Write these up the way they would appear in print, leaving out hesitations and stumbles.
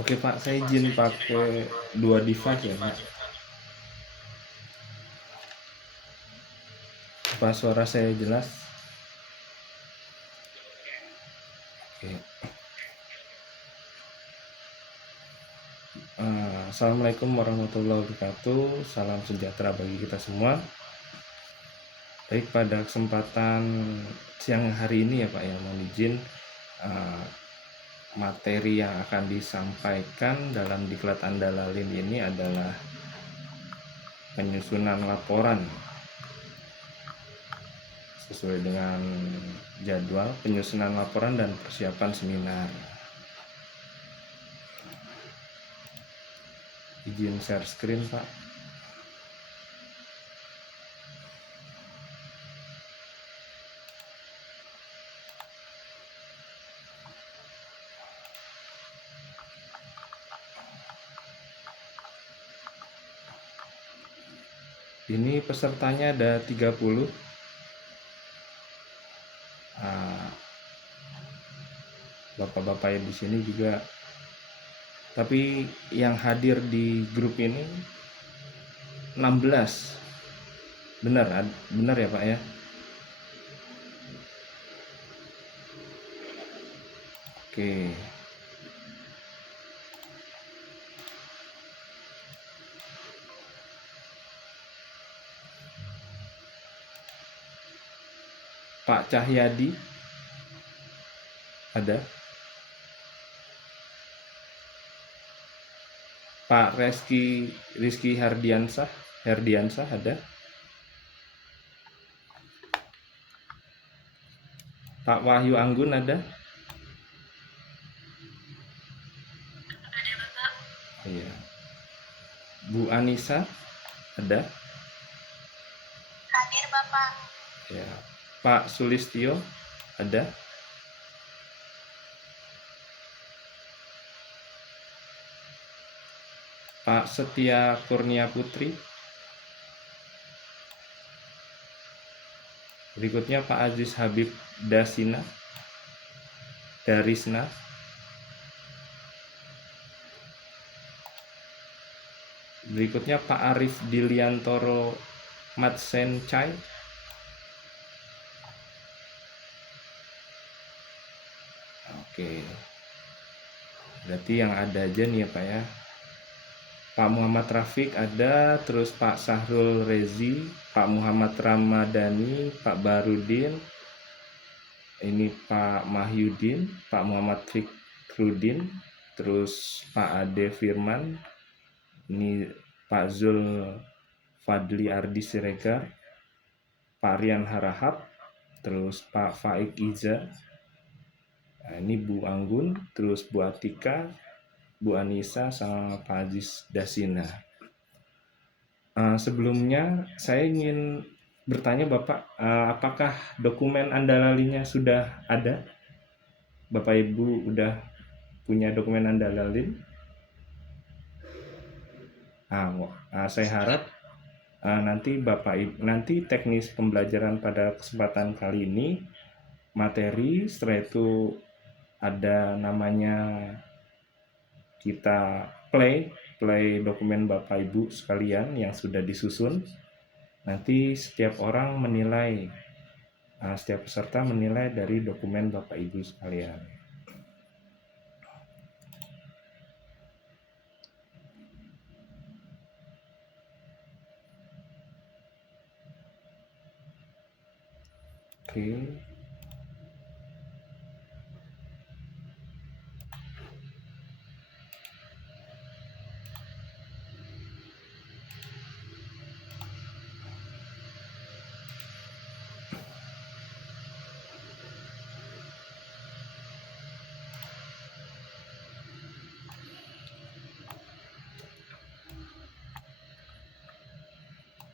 Oke Pak, saya izin pakai 2 device ya Pak. Apa suara saya jelas? Oke. Assalamualaikum warahmatullahi wabarakatuh. Salam sejahtera bagi kita semua. Baik, pada kesempatan siang hari ini ya Pak ya, mohon izin materi yang akan disampaikan dalam Diklat Andalalin ini adalah penyusunan laporan sesuai dengan jadwal penyusunan laporan dan persiapan seminar. Izin share screen Pak. Ini pesertanya ada 30. Bapak-bapak yang di sini juga, tapi yang hadir di grup ini 16. Benar ya Pak ya? Oke. Pak Cahyadi ada? Pak Rizky Herdiansah ada? Pak Wahyu Anggun ada? Ada Bapak. Iya. Bu Anissa ada? Hadir Bapak. Ya. Pak Sulistyo ada? Pak Setia Kurnia Putri. Berikutnya Pak Aziz Habib Darisna. Berikutnya Pak Arif Diliantoro Matsencai. Oke. Berarti yang ada aja nih ya Pak ya. Pak Muhammad Rafiq ada, terus Pak Sahrul Rezi, Pak Muhammad Ramadhani, Pak Barudin, ini Pak Mahyudin, Pak Muhammad Fikrudin, terus Pak Ade Firman, ini Pak Zul Fadli Ardi Siregar, Pak Rian Harahap, terus Pak Faik Iza, nah, ini Bu Anggun, terus Bu Atika, Bu Anissa, sama Pak Aziz Dasina. Sebelumnya saya ingin bertanya Bapak, apakah dokumen Andalalinya sudah ada? Bapak Ibu udah punya dokumen Anda lalin? Saya harap nanti teknis pembelajaran pada kesempatan kali ini materi, setelah itu ada namanya kita play dokumen Bapak Ibu sekalian yang sudah disusun. Nanti setiap peserta menilai dari dokumen Bapak Ibu sekalian. Oke.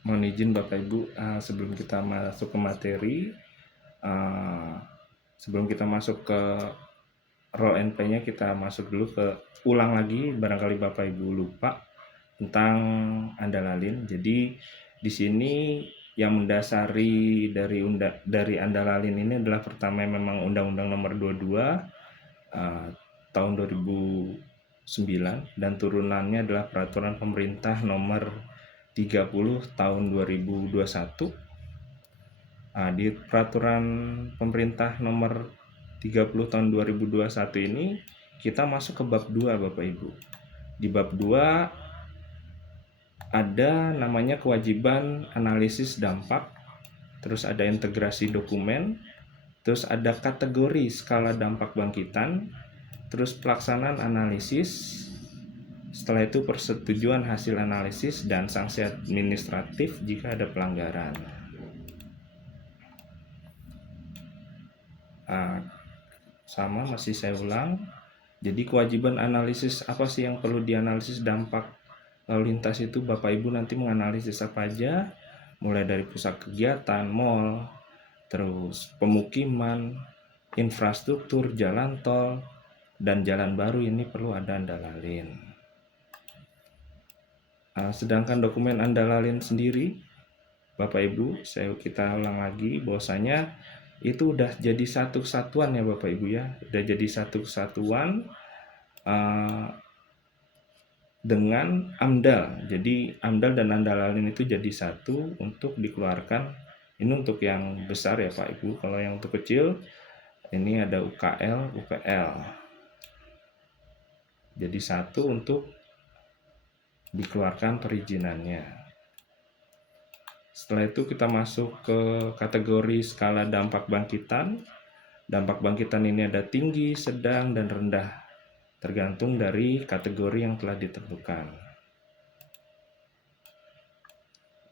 Mohon izin Bapak Ibu, sebelum kita masuk ke materi, sebelum kita masuk ke row NP-nya, kita masuk dulu ke ulang lagi, barangkali Bapak Ibu lupa tentang Andalalin. Jadi di sini yang mendasari dari Andalalin ini adalah pertama memang Undang-Undang Nomor 22 tahun 2009 dan turunannya adalah Peraturan Pemerintah Nomor 30 tahun 2021. Di Peraturan Pemerintah Nomor 30 tahun 2021 ini kita masuk ke bab 2 Bapak Ibu. Di bab 2 ada namanya kewajiban analisis dampak, terus ada integrasi dokumen, terus ada kategori skala dampak bangkitan, terus pelaksanaan analisis, setelah itu persetujuan hasil analisis dan sanksi administratif jika ada pelanggaran. Sama masih saya ulang. Jadi kewajiban analisis apa sih yang perlu dianalisis dampak lalu lintas itu, Bapak Ibu nanti menganalisis apa aja, mulai dari pusat kegiatan, mall, terus pemukiman, infrastruktur, jalan tol, dan jalan baru ini perlu ada Andalalin. Sedangkan dokumen Andalalin sendiri, Bapak Ibu, kita ulang lagi bahwasanya itu udah jadi satu kesatuan ya Bapak Ibu ya, udah jadi satu kesatuan dengan AMDAL. Jadi AMDAL dan Andalalin itu jadi satu untuk dikeluarkan. Ini untuk yang besar ya Pak Ibu. Kalau yang untuk kecil ini ada UKL, UPL. Jadi satu untuk dikeluarkan perizinannya. Setelah itu kita masuk ke kategori skala dampak bangkitan. Dampak bangkitan ini ada tinggi, sedang, dan rendah, tergantung dari kategori yang telah ditentukan.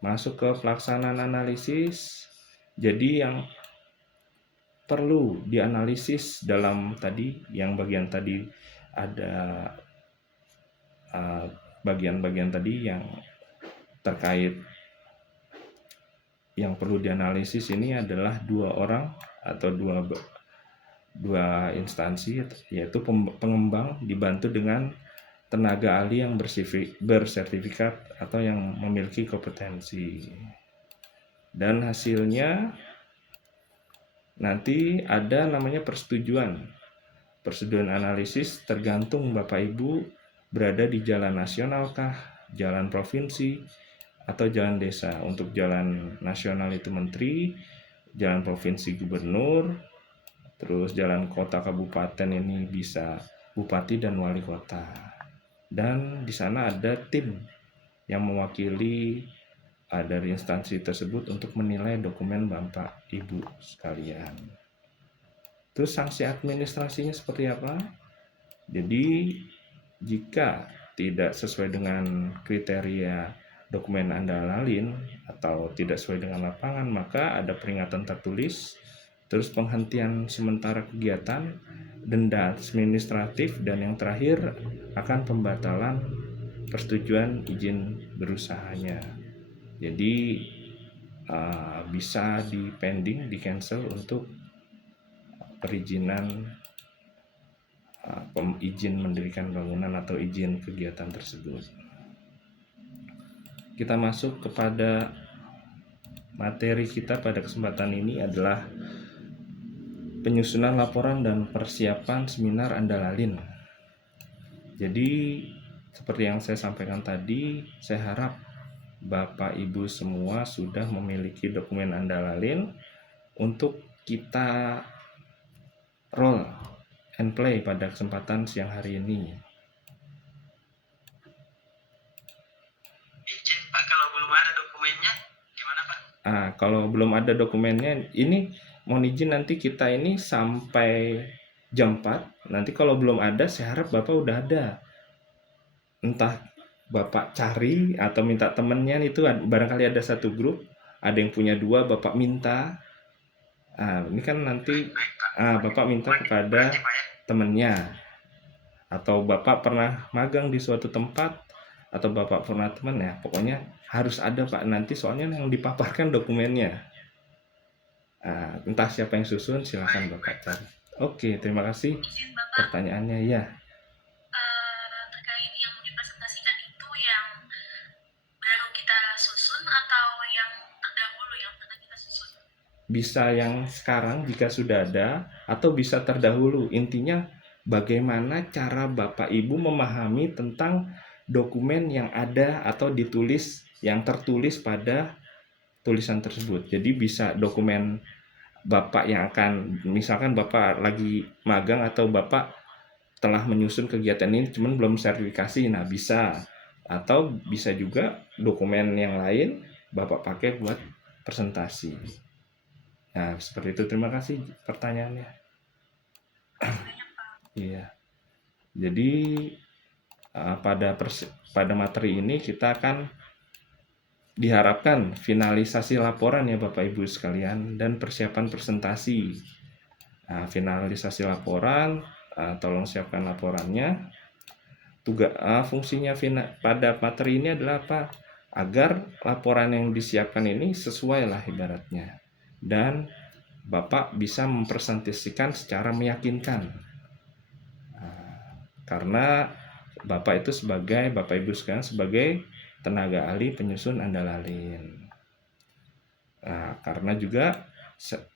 Masuk ke pelaksanaan analisis. Jadi yang perlu dianalisis dalam tadi, yang bagian tadi ada bagian-bagian tadi yang terkait yang perlu dianalisis ini adalah dua orang atau dua instansi, yaitu pengembang dibantu dengan tenaga ahli yang bersertifikat atau yang memiliki kompetensi. Dan hasilnya nanti ada namanya persetujuan analisis, tergantung Bapak Ibu berada di jalan nasional kah, jalan provinsi, atau jalan desa. Untuk jalan nasional itu menteri, jalan provinsi gubernur, terus jalan kota kabupaten ini bisa bupati dan wali kota. Dan di sana ada tim yang mewakili dari instansi tersebut untuk menilai dokumen Bapak Ibu sekalian. Terus sanksi administrasinya seperti apa? Jadi jika tidak sesuai dengan kriteria dokumen Andalalin atau tidak sesuai dengan lapangan, maka ada peringatan tertulis, terus penghentian sementara kegiatan, denda administratif, dan yang terakhir akan pembatalan persetujuan izin berusahanya. Jadi bisa di pending, di cancel untuk perizinan izin mendirikan bangunan atau izin kegiatan tersebut. Kita masuk kepada materi kita pada kesempatan ini adalah penyusunan laporan dan persiapan seminar Andalalin. Jadi seperti yang saya sampaikan tadi, saya harap Bapak Ibu semua sudah memiliki dokumen Andalalin untuk kita roll and play pada kesempatan siang hari ini. Izin Pak, kalau belum ada dokumennya gimana Pak? Kalau belum ada dokumennya, ini mohon izin nanti kita ini sampai jam 4. Nanti kalau belum ada, saya harap Bapak udah ada. Entah Bapak cari atau minta temennya, itu barangkali ada satu grup, ada yang punya 2, Bapak minta. Ini kan nanti Bapak minta kepada temennya, atau Bapak pernah magang di suatu tempat, atau Bapak pernah teman ya, pokoknya harus ada Pak, nanti soalnya yang dipaparkan dokumennya. Entah siapa yang susun, silakan Bapak cari. Oke, terima kasih Izin Bapak, pertanyaannya ya. terkait yang dipresentasikan itu yang baru kita susun atau yang terdahulu yang pernah kita susun? Bisa yang sekarang jika sudah ada, atau bisa terdahulu. Intinya bagaimana cara Bapak Ibu memahami tentang dokumen yang ada atau ditulis, yang tertulis pada tulisan tersebut. Jadi bisa dokumen Bapak yang akan, misalkan Bapak lagi magang atau Bapak telah menyusun kegiatan ini cuman belum sertifikasi, nah bisa. Atau bisa juga dokumen yang lain Bapak pakai buat presentasi. Nah, seperti itu. Terima kasih pertanyaannya. Iya. Jadi pada materi ini kita akan diharapkan finalisasi laporan ya Bapak Ibu sekalian, dan persiapan presentasi. Finalisasi laporan, tolong siapkan laporannya. Fungsinya pada materi ini adalah apa? Agar laporan yang disiapkan ini sesuai lah ibaratnya, dan Bapak bisa mempresentasikan secara meyakinkan. Karena Bapak itu Bapak Ibu sekalian sebagai tenaga ahli penyusun Andalalin.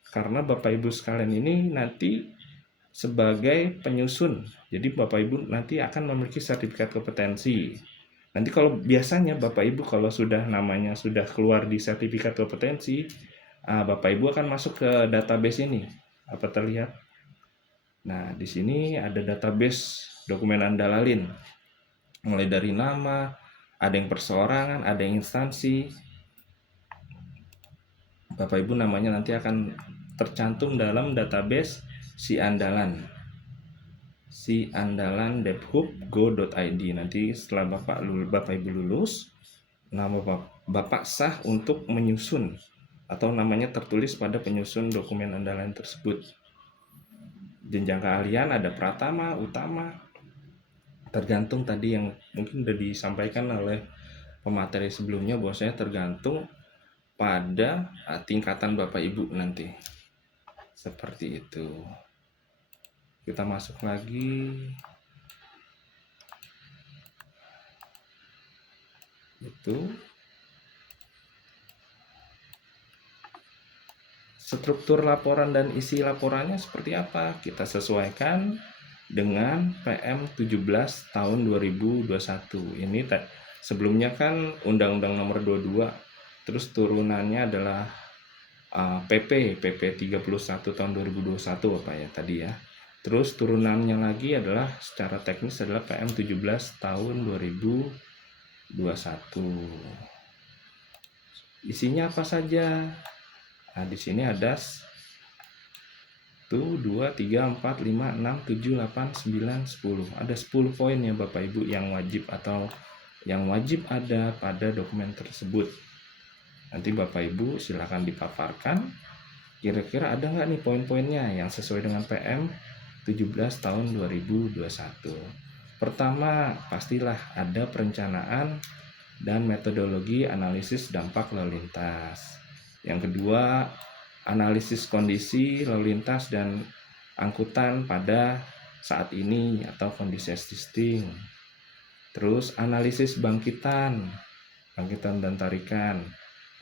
Karena Bapak Ibu sekalian ini nanti sebagai penyusun, jadi Bapak Ibu nanti akan memiliki sertifikat kompetensi. Nanti kalau biasanya Bapak Ibu kalau sudah namanya sudah keluar di sertifikat kompetensi, Bapak Ibu akan masuk ke database ini. Apa terlihat? Nah, di sini ada database dokumen Andalalin. Mulai dari nama, ada yang perseorangan, ada yang instansi. Bapak Ibu namanya nanti akan tercantum dalam database Si Andalan debhub.go.id. Nanti setelah Bapak Ibu lulus, nama Bapak sah untuk menyusun atau namanya tertulis pada penyusun dokumen Andalan tersebut. Jenjang keahlian ada pratama, utama, tergantung tadi yang mungkin sudah disampaikan oleh pemateri sebelumnya, bahwasanya tergantung pada tingkatan Bapak Ibu nanti. Seperti itu. Kita masuk lagi. Itu struktur laporan dan isi laporannya seperti apa? Kita sesuaikan dengan PM 17 tahun 2021. Ini sebelumnya kan Undang-Undang Nomor 22, terus turunannya adalah PP 31 tahun 2021 apa ya tadi ya. Terus turunannya lagi adalah secara teknis adalah PM 17 tahun 2021. Isinya apa saja? Nah, di sini ada 1, 2, 3, 4, 5, 6, 7, 8, 9, 10. Ada 10 poin ya Bapak Ibu yang wajib ada pada dokumen tersebut. Nanti Bapak Ibu silakan dipaparkan. Kira-kira ada nggak nih poin-poinnya yang sesuai dengan PM 17 tahun 2021. Pertama, pastilah ada perencanaan dan metodologi analisis dampak lalu lintas. Yang kedua, analisis kondisi lalu lintas dan angkutan pada saat ini atau kondisi existing. Terus analisis bangkitan dan tarikan,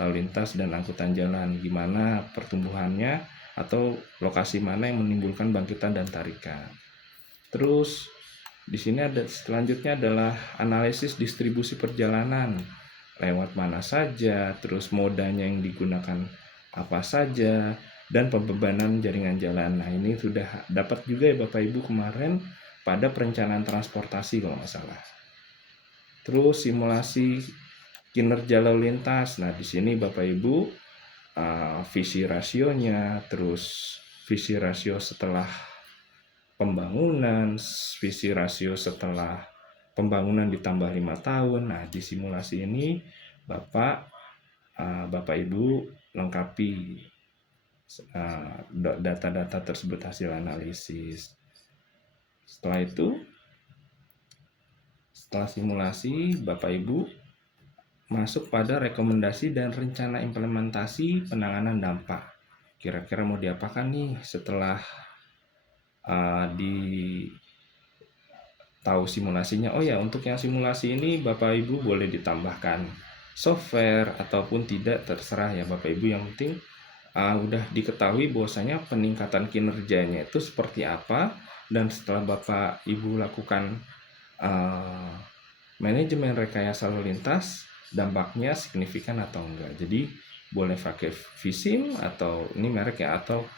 lalu lintas dan angkutan jalan, gimana pertumbuhannya atau lokasi mana yang menimbulkan bangkitan dan tarikan. Terus di sini ada selanjutnya adalah analisis distribusi perjalanan, lewat mana saja, terus modanya yang digunakan apa saja, dan pembebanan jaringan jalan. Nah, ini sudah dapat juga ya Bapak Ibu kemarin pada perencanaan transportasi kalau nggak salah. Terus simulasi kinerja lalu lintas. Nah, di sini Bapak Ibu visi rasionya, terus visi rasio setelah pembangunan, visi rasio setelah pembangunan ditambah 5 tahun. Nah, di simulasi ini Bapak Ibu lengkapi data-data tersebut hasil analisis. Setelah itu, setelah simulasi, Bapak Ibu masuk pada rekomendasi dan rencana implementasi penanganan dampak. Kira-kira mau diapakan nih setelah tahu simulasinya? Oh ya, untuk yang simulasi ini Bapak Ibu boleh ditambahkan software ataupun tidak, terserah ya Bapak Ibu. Yang penting udah diketahui bahwasanya peningkatan kinerjanya itu seperti apa, dan setelah Bapak Ibu lakukan manajemen rekayasa lalu lintas, dampaknya signifikan atau enggak. Jadi boleh pakai Visim atau ini merek ya, atau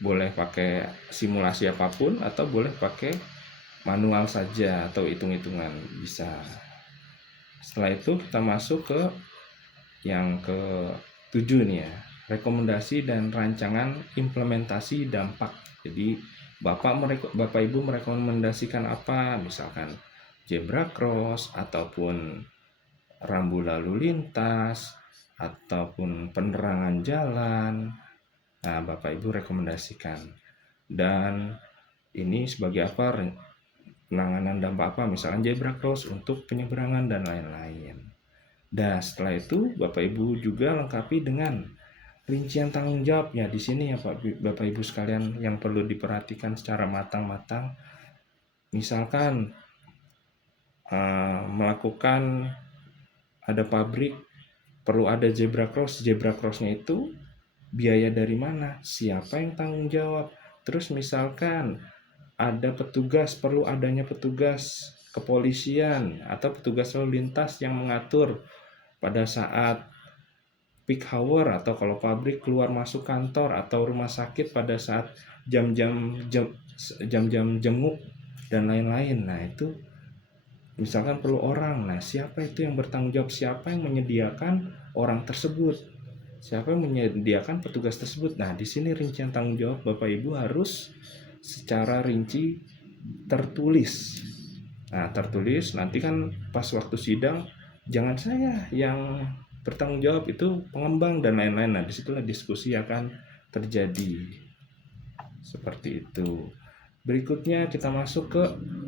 boleh pakai simulasi apapun, atau boleh pakai manual saja atau hitung-hitungan bisa. Setelah itu kita masuk ke yang ke-7 nih ya, rekomendasi dan rancangan implementasi dampak. Jadi Bapak Ibu merekomendasikan apa? Misalkan zebra cross ataupun rambu lalu lintas ataupun penerangan jalan. Nah, Bapak Ibu rekomendasikan. Dan ini sebagai apa? Penanganan dampak apa? Misalkan zebra cross untuk penyeberangan dan lain-lain. Dan setelah itu Bapak Ibu juga lengkapi dengan rincian tanggung jawabnya. Di sini ya Bapak Ibu sekalian yang perlu diperhatikan secara matang-matang. Misalkan melakukan ada pabrik perlu ada zebra crossnya itu biaya dari mana, siapa yang tanggung jawab. Terus misalkan ada petugas, perlu adanya petugas kepolisian atau petugas lalu lintas yang mengatur pada saat peak hour, atau kalau pabrik keluar masuk kantor atau rumah sakit pada saat jam-jam jenguk dan lain-lain. Nah, itu misalkan perlu orang, nah siapa itu yang bertanggung jawab, siapa yang menyediakan orang tersebut, siapa yang menyediakan petugas tersebut. Nah, di sini rincian tanggung jawab Bapak Ibu harus secara rinci tertulis. Nah, tertulis nanti kan pas waktu sidang jangan saya yang bertanggung jawab, itu pengembang dan lain-lain. Nah, disitulah diskusi akan terjadi. Seperti itu. Berikutnya kita masuk ke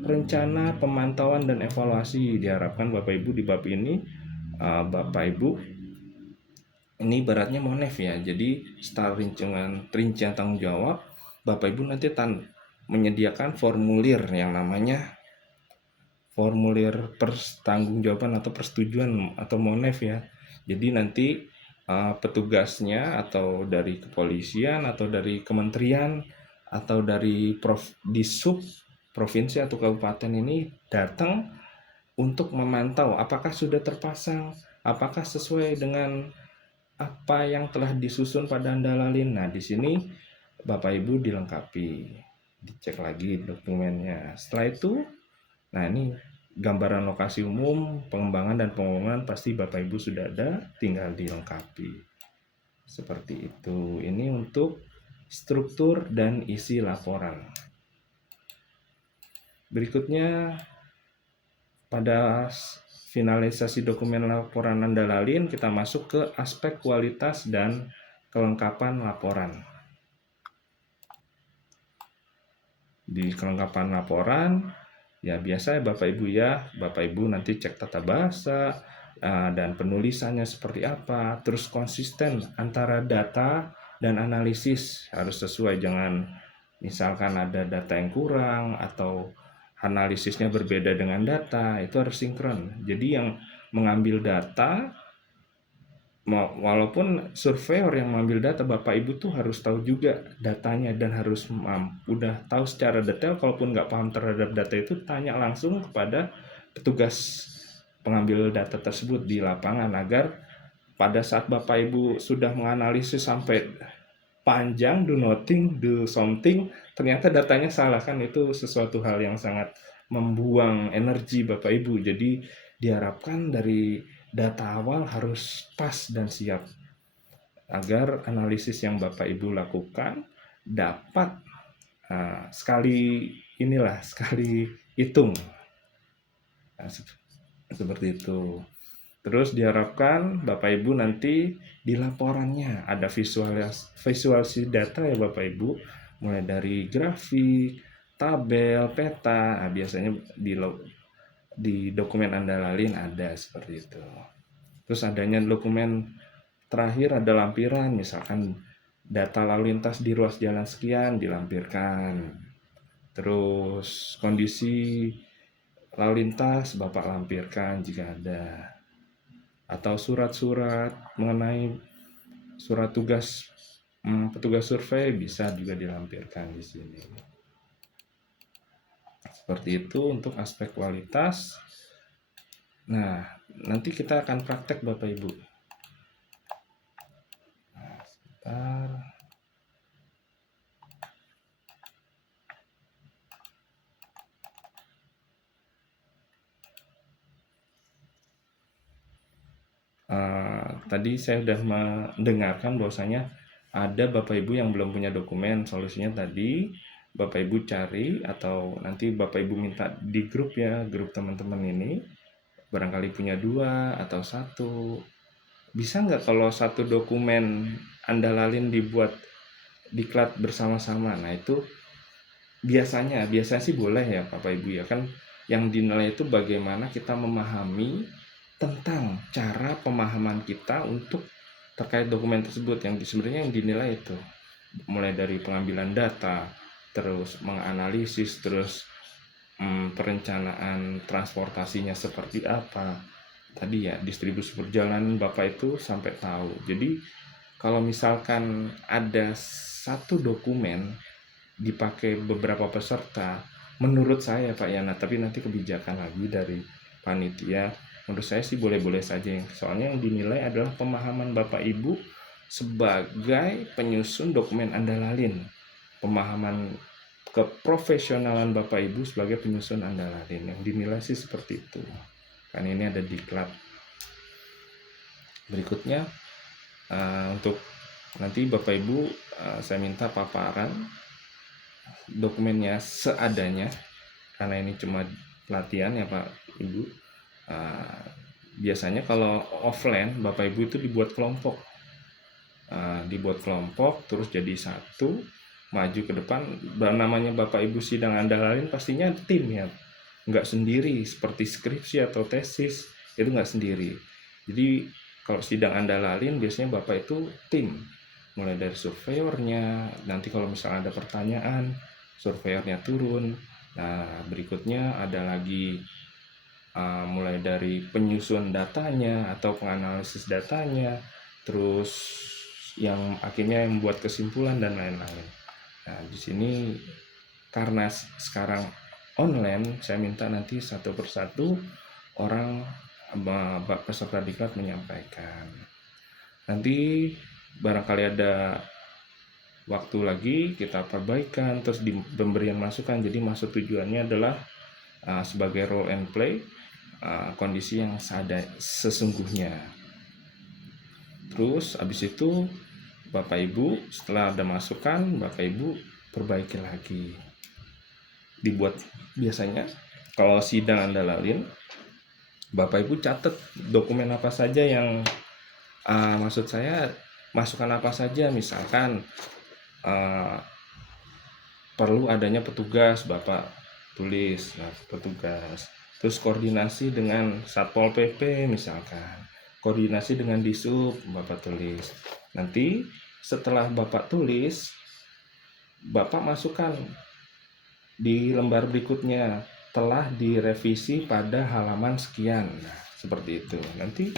rencana pemantauan dan evaluasi. Diharapkan Bapak Ibu di bab ini Bapak Ibu ini beratnya monef ya. Jadi setelah rincian tanggung jawab, Bapak Ibu nanti menyediakan formulir yang namanya formulir pertanggungjawaban atau persetujuan atau monef ya. Jadi nanti petugasnya atau dari kepolisian atau dari kementerian atau dari Disub provinsi atau kabupaten ini datang untuk memantau apakah sudah terpasang, apakah sesuai dengan apa yang telah disusun pada Andalalin. Nah, di sini Bapak Ibu dilengkapi, dicek lagi dokumennya. Setelah itu, nah ini gambaran lokasi umum, pengembangan dan pembangunan pasti Bapak Ibu sudah ada, tinggal dilengkapi. Seperti itu. Ini untuk struktur dan isi laporan. Berikutnya, pada finalisasi dokumen laporan Andalalin, kita masuk ke aspek kualitas dan kelengkapan laporan. Di kelengkapan laporan, ya biasa ya Bapak Ibu nanti cek tata bahasa dan penulisannya seperti apa, terus konsisten antara data dan analisis harus sesuai, jangan misalkan ada data yang kurang atau analisisnya berbeda dengan data, itu harus sinkron. Jadi yang mengambil data, walaupun surveyor yang mengambil data, Bapak Ibu tuh harus tahu juga datanya dan harus udah tahu secara detail. Kalaupun nggak paham terhadap data itu, tanya langsung kepada petugas pengambil data tersebut di lapangan, agar pada saat Bapak Ibu sudah menganalisis sampai panjang, do nothing, do something, ternyata datanya salah, kan itu sesuatu hal yang sangat membuang energi Bapak Ibu. Jadi diharapkan dari data awal harus pas dan siap, agar analisis yang Bapak Ibu lakukan dapat sekali hitung. Nah, seperti itu. Terus diharapkan Bapak Ibu nanti di laporannya ada visualisasi data ya Bapak Ibu, mulai dari grafik, tabel, peta. Nah, biasanya di dokumen Anda lalin ada seperti itu. Terus adanya dokumen terakhir ada lampiran, misalkan data lalu lintas di ruas jalan sekian dilampirkan. Terus kondisi lalu lintas Bapak lampirkan jika ada. Atau surat-surat mengenai surat tugas petugas survei bisa juga dilampirkan di sini. Seperti itu untuk aspek kualitas. Nah, nanti kita akan praktek Bapak Ibu. Nah, sebentar. Tadi saya sudah mendengarkan bahwasanya ada Bapak Ibu yang belum punya dokumen. Solusinya tadi Bapak Ibu cari, atau nanti Bapak Ibu minta di grup ya, grup teman-teman ini, barangkali punya 2 atau 1. Bisa nggak kalau satu dokumen Anda lalin dibuat diklat bersama-sama? Nah, itu biasanya sih boleh ya Bapak Ibu ya, kan yang dinilai itu bagaimana kita memahami tentang cara pemahaman kita untuk terkait dokumen tersebut. Yang sebenarnya yang dinilai itu mulai dari pengambilan data, terus menganalisis, terus perencanaan transportasinya seperti apa, tadi ya distribusi perjalanan Bapak itu sampai tahu. Jadi kalau misalkan ada satu dokumen dipakai beberapa peserta, menurut saya Pak Yana, tapi nanti kebijakan lagi dari panitia, menurut saya sih boleh-boleh saja. Soalnya yang dinilai adalah pemahaman Bapak Ibu sebagai penyusun dokumen Anda lalin, pemahaman keprofesionalan Bapak Ibu sebagai penyusun Anda lalin, yang dinilai sih seperti itu. Kan ini ada diklat. Berikutnya untuk nanti Bapak Ibu saya minta paparan dokumennya seadanya, karena ini cuma pelatihan ya Pak Ibu. Biasanya kalau offline Bapak Ibu itu dibuat kelompok, terus jadi satu, maju ke depan. Namanya Bapak Ibu sidang Anda lalin pastinya tim ya, nggak sendiri seperti skripsi atau tesis, itu nggak sendiri. Jadi kalau sidang Anda lalin biasanya Bapak itu tim, mulai dari surveyornya, nanti kalau misalnya ada pertanyaan surveyornya turun. Nah, berikutnya ada lagi mulai dari penyusun datanya atau penganalisis datanya, terus yang akhirnya membuat kesimpulan dan lain-lain. Nah, di sini karena sekarang online, saya minta nanti satu persatu orang peserta diklat menyampaikan. Nanti barangkali ada waktu lagi kita perbaikan, terus di pemberian masukan. Jadi maksud tujuannya adalah sebagai role and play, kondisi yang sesungguhnya. Terus habis itu Bapak Ibu setelah ada masukan, Bapak Ibu perbaiki lagi. Dibuat biasanya kalau sidang Anda lalin, Bapak Ibu catat dokumen apa saja yang maksud saya masukan apa saja. Misalkan perlu adanya petugas, Bapak tulis petugas. Terus koordinasi dengan Satpol PP misalkan, koordinasi dengan Disub, Bapak tulis. Nanti setelah Bapak tulis, Bapak masukkan di lembar berikutnya telah direvisi pada halaman sekian. Nah, seperti itu. Nanti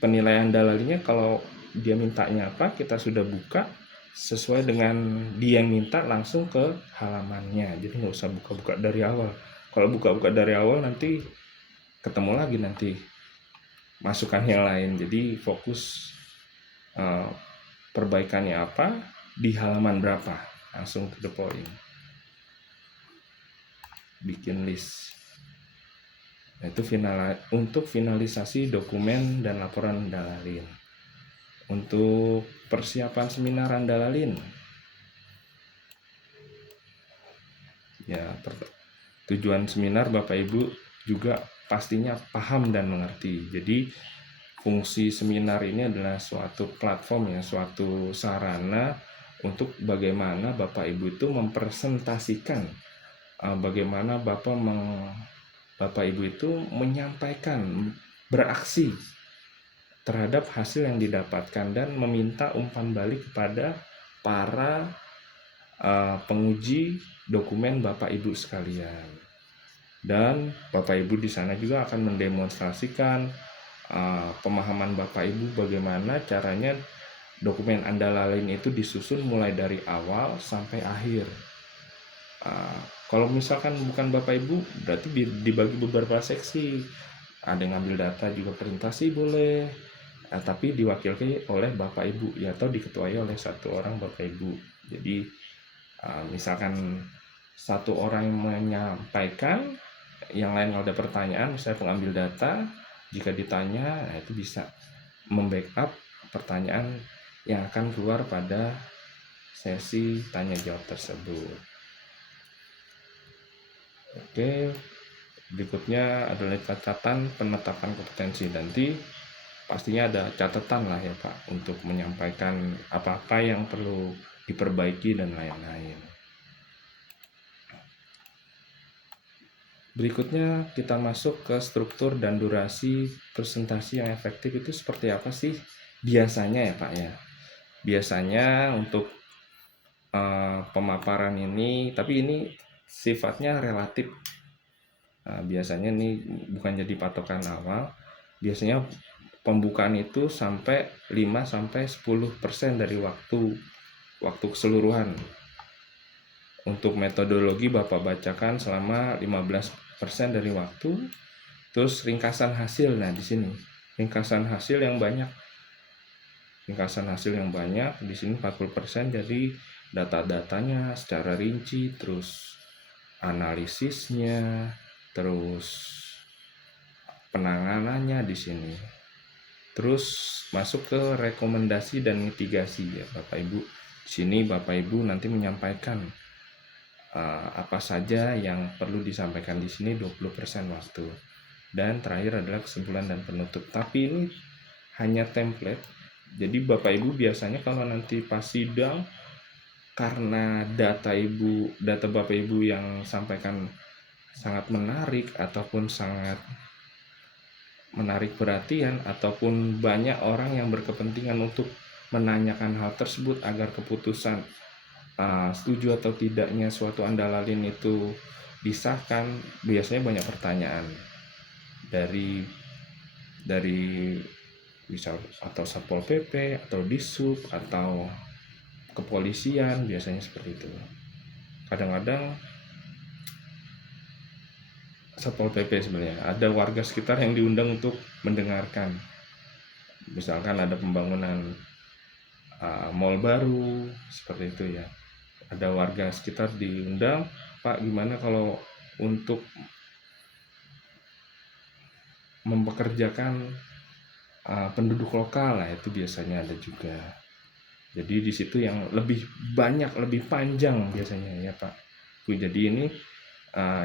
penilaian dalilnya kalau dia mintanya apa, kita sudah buka sesuai dengan dia yang minta langsung ke halamannya. Jadi nggak usah buka-buka dari awal. Kalau buka-buka dari awal nanti ketemu lagi nanti masukan yang lain. Jadi fokus perbaikannya apa, di halaman berapa, langsung to the point. Bikin list. Nah, itu untuk finalisasi dokumen dan laporan dalalin. Untuk persiapan seminar dalalin, ya tujuan seminar Bapak Ibu juga pastinya paham dan mengerti. Jadi fungsi seminar ini adalah suatu platform ya, suatu sarana untuk bagaimana Bapak Ibu itu mempresentasikan bagaimana Bapak Ibu itu menyampaikan, beraksi terhadap hasil yang didapatkan dan meminta umpan balik kepada para penguji dokumen Bapak Ibu sekalian. Dan Bapak Ibu di sana juga akan mendemonstrasikan pemahaman Bapak Ibu bagaimana caranya dokumen andalalin itu disusun mulai dari awal sampai akhir. Kalau misalkan bukan Bapak Ibu, berarti dibagi beberapa seksi. Ada yang ngambil data juga presentasi boleh, tapi diwakili oleh Bapak Ibu ya, atau diketuai oleh satu orang Bapak Ibu. Jadi misalkan satu orang yang menyampaikan, yang lain kalau ada pertanyaan, misalnya pengambil data, jika ditanya, nah itu bisa membackup pertanyaan yang akan keluar pada sesi tanya jawab tersebut. Oke, berikutnya adalah catatan penetapan kompetensi. Nanti pastinya ada catatan lah ya Pak, untuk menyampaikan apa-apa yang perlu diperbaiki dan lain-lain. Berikutnya kita masuk ke struktur dan durasi presentasi yang efektif itu seperti apa sih biasanya ya Pak ya. Biasanya untuk pemaparan ini, tapi ini sifatnya relatif. Biasanya ini bukan jadi patokan awal. Biasanya pembukaan itu sampai 5-10% dari waktu keseluruhan. Untuk metodologi Bapak bacakan selama 15% dari waktu. Terus ringkasan hasil, nah di sini ringkasan hasil yang banyak. Ringkasan hasil yang banyak di sini 40%, jadi data-datanya secara rinci, terus analisisnya, terus penanganannya di sini. Terus masuk ke rekomendasi dan mitigasi ya Bapak Ibu. Di sini Bapak Ibu nanti menyampaikan apa saja yang perlu disampaikan di sini 20% waktu. Dan terakhir adalah kesimpulan dan penutup. Tapi ini hanya template. Jadi Bapak Ibu biasanya kalau nanti pas sidang, karena data Bapak Ibu yang sampaikan sangat menarik ataupun sangat menarik perhatian, ataupun banyak orang yang berkepentingan untuk menanyakan hal tersebut agar keputusan setuju atau tidaknya suatu andalalin itu disahkan, biasanya banyak pertanyaan dari misal atau Satpol PP atau Disub atau kepolisian, biasanya seperti itu. Kadang-kadang Satpol PP sebenarnya ada warga sekitar yang diundang untuk mendengarkan. Misalkan ada pembangunan mall baru seperti itu ya, ada warga sekitar diundang, Pak gimana kalau untuk mempekerjakan penduduk lokal, lah itu biasanya ada juga. Jadi di situ yang lebih banyak, lebih panjang biasanya ya Pak Bu. Jadi ini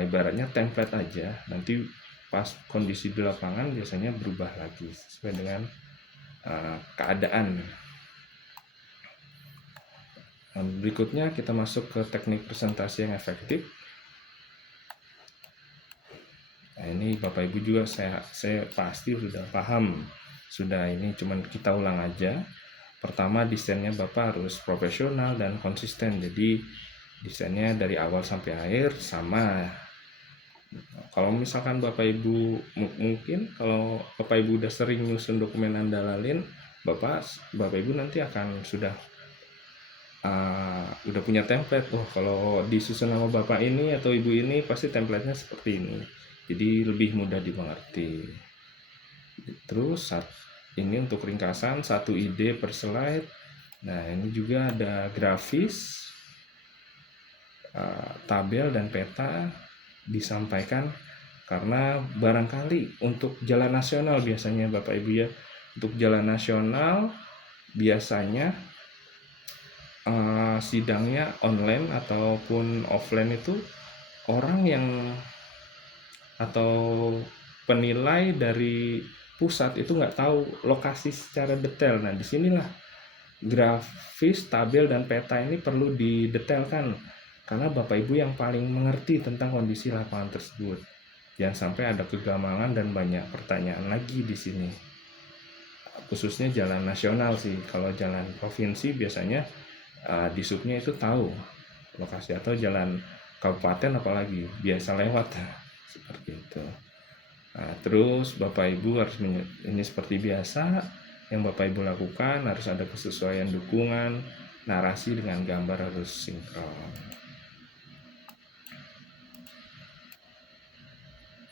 ibaratnya template aja, nanti pas kondisi di lapangan biasanya berubah lagi sesuai dengan keadaan. Berikutnya kita masuk ke teknik presentasi yang efektif. Nah, ini Bapak Ibu juga saya pasti sudah paham. Sudah, ini cuman kita ulang aja. pertama desainnya Bapak harus profesional dan konsisten. Jadi desainnya dari awal sampai akhir sama. Kalau misalkan Bapak Ibu mungkin kalau Bapak Ibu udah sering nyusun dokumen andalalin, Bapak Ibu nanti akan udah punya template. Oh, kalau disusun sama Bapak ini atau Ibu ini pasti templatenya seperti ini. Jadi lebih mudah dimengerti. Terus ini untuk ringkasan 1 ide per slide. Nah, ini juga ada grafis, tabel dan peta disampaikan karena barangkali untuk jalan nasional biasanya Bapak Ibu ya, untuk jalan nasional biasanya sidangnya online ataupun offline itu orang yang atau penilai dari pusat itu nggak tahu lokasi secara detail. Nah, disinilah grafis, tabel, dan peta ini perlu didetailkan karena Bapak Ibu yang paling mengerti tentang kondisi lapangan tersebut. Jangan sampai ada kegamangan dan banyak pertanyaan lagi di sini. Khususnya jalan nasional sih. Kalau jalan provinsi biasanya di subnya itu tahu lokasi, atau jalan kabupaten apalagi biasa lewat seperti itu. Nah, terus Bapak Ibu harus ini seperti biasa yang Bapak Ibu lakukan harus ada kesesuaian dukungan, narasi dengan gambar harus sinkron.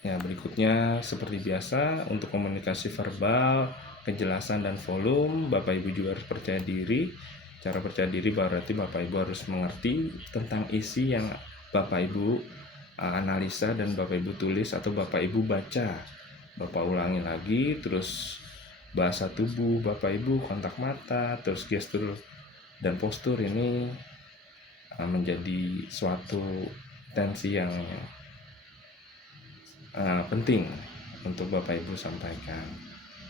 Ya, berikutnya seperti biasa untuk komunikasi verbal, kejelasan dan volume, Bapak Ibu juga harus percaya diri. Cara percaya diri berarti Bapak Ibu harus mengerti tentang isi yang Bapak Ibu analisa dan Bapak Ibu tulis atau Bapak Ibu baca. Bapak ulangi lagi, terus bahasa tubuh Bapak Ibu, kontak mata, terus gestur dan postur ini menjadi suatu tensi yang penting untuk Bapak Ibu sampaikan.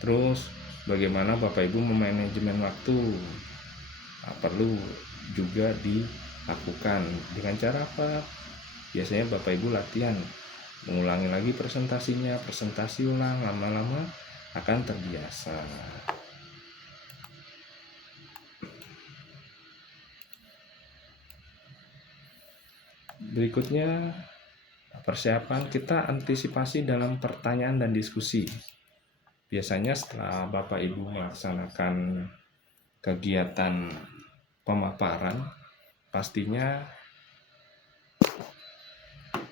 Terus bagaimana Bapak Ibu memanajemen waktu perlu juga dilakukan. Dengan cara apa? Biasanya Bapak Ibu latihan mengulangi lagi presentasinya, presentasi ulang, lama-lama akan terbiasa. Berikutnya persiapan kita antisipasi dalam pertanyaan dan diskusi. Biasanya setelah Bapak Ibu melaksanakan kegiatan pemaparan, pastinya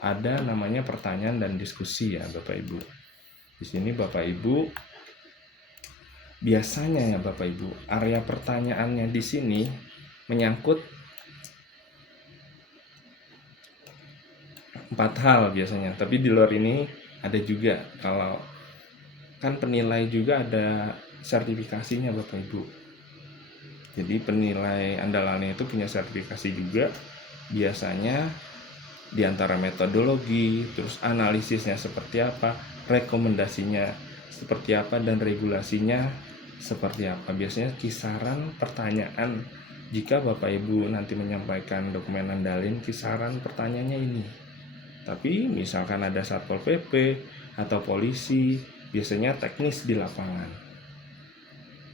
ada namanya pertanyaan dan diskusi ya Bapak Ibu. Di sini Bapak Ibu biasanya ya Bapak Ibu, area pertanyaannya di sini menyangkut 4 hal biasanya, tapi di luar ini ada juga. Kalau kan penilai juga ada sertifikasinya Bapak Ibu. Jadi penilai andalannya itu punya sertifikasi juga. Biasanya di antara metodologi, terus analisisnya seperti apa, rekomendasinya seperti apa, dan regulasinya seperti apa. Biasanya kisaran pertanyaan jika Bapak Ibu nanti menyampaikan dokumen andalin, kisaran pertanyaannya ini. Tapi misalkan ada Satpol PP atau polisi, biasanya teknis di lapangan.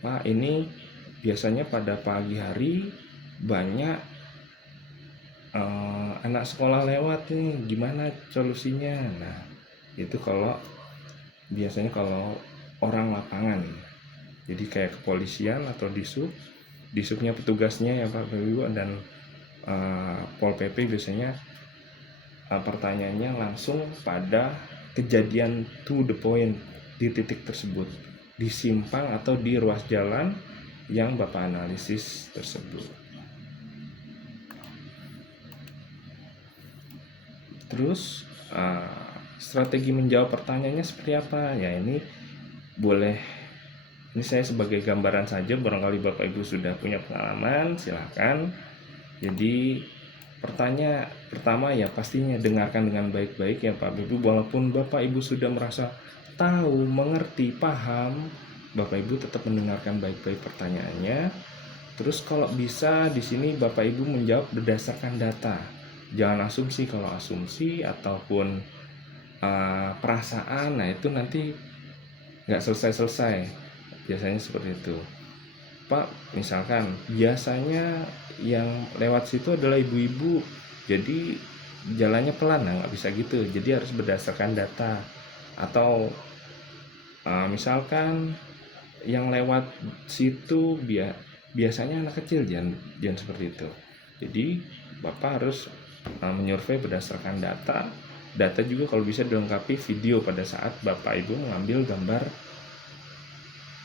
Pak, ini biasanya pada pagi hari banyak anak sekolah lewat nih, gimana solusinya? Nah, itu kalau biasanya kalau orang lapangan. Jadi kayak kepolisian atau disubnya petugasnya ya Pak Ibu, dan Pol PP biasanya pertanyaannya langsung pada kejadian to the point di titik tersebut, di simpang atau di ruas jalan yang Bapak analisis tersebut. Terus strategi menjawab pertanyaannya seperti apa? Ya ini saya sebagai gambaran saja, barangkali Bapak Ibu sudah punya pengalaman, silakan. Jadi pertanyaan pertama ya pastinya dengarkan dengan baik-baik ya Pak Ibu. Walaupun Bapak Ibu sudah merasa tahu, mengerti, paham, Bapak Ibu tetap mendengarkan baik-baik pertanyaannya. Terus kalau bisa di sini Bapak Ibu menjawab berdasarkan data. Jangan asumsi. Kalau asumsi ataupun perasaan, nah itu nanti nggak selesai-selesai. Biasanya seperti itu. Pak, misalkan biasanya yang lewat situ adalah ibu-ibu, jadi jalannya pelan. Nah, nggak bisa gitu, jadi harus berdasarkan data. Atau misalkan yang lewat situ biasanya anak kecil, jangan seperti itu. Jadi Bapak harus menyurvei berdasarkan data juga kalau bisa dilengkapi video pada saat Bapak Ibu mengambil gambar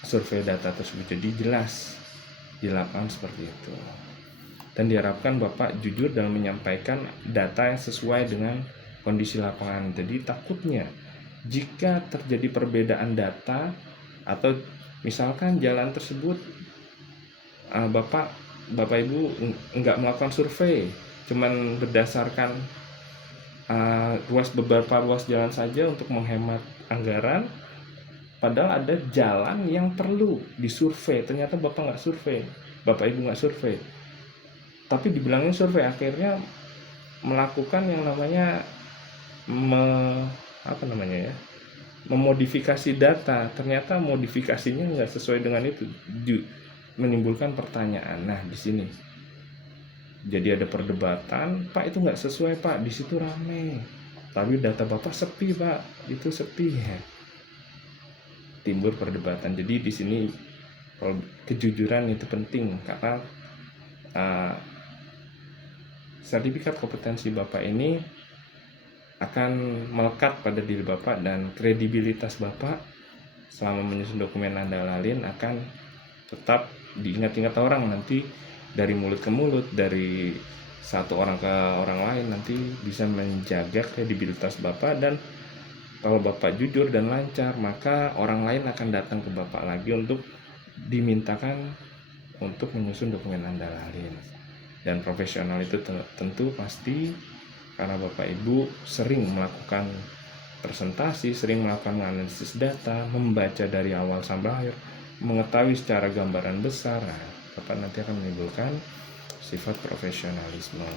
survei data tersebut, jadi jelas di lapangan seperti itu. Dan diharapkan Bapak jujur dalam menyampaikan data yang sesuai dengan kondisi lapangan. Jadi takutnya jika terjadi perbedaan data atau misalkan jalan tersebut Bapak Ibu nggak melakukan survei, cuman berdasarkan beberapa ruas jalan saja untuk menghemat anggaran, padahal ada jalan yang perlu disurvei, ternyata Bapak Ibu nggak survei, tapi dibilangin survei, akhirnya melakukan yang namanya memodifikasi data, ternyata modifikasinya nggak sesuai dengan itu, menimbulkan pertanyaan. Nah, di sini jadi ada perdebatan, Pak itu nggak sesuai Pak, di situ rame, tapi data Bapak sepi Pak, itu sepi ya. Timbul perdebatan. Jadi di sini kejujuran itu penting, karena sertifikat kompetensi Bapak ini akan melekat pada diri Bapak, dan kredibilitas Bapak selama menyusun dokumen Anda lalin akan tetap diingat-ingat orang, nanti dari mulut ke mulut, dari satu orang ke orang lain, nanti bisa menjaga kredibilitas Bapak. Dan kalau Bapak jujur dan lancar, maka orang lain akan datang ke Bapak lagi untuk dimintakan untuk menyusun dokumen Anda lalin. Dan profesional itu tentu pasti, karena Bapak Ibu sering melakukan presentasi, sering melakukan analisis data, membaca dari awal sampai akhir, mengetahui secara gambaran besar. Nah, Bapak nanti akan menimbulkan sifat profesionalisme.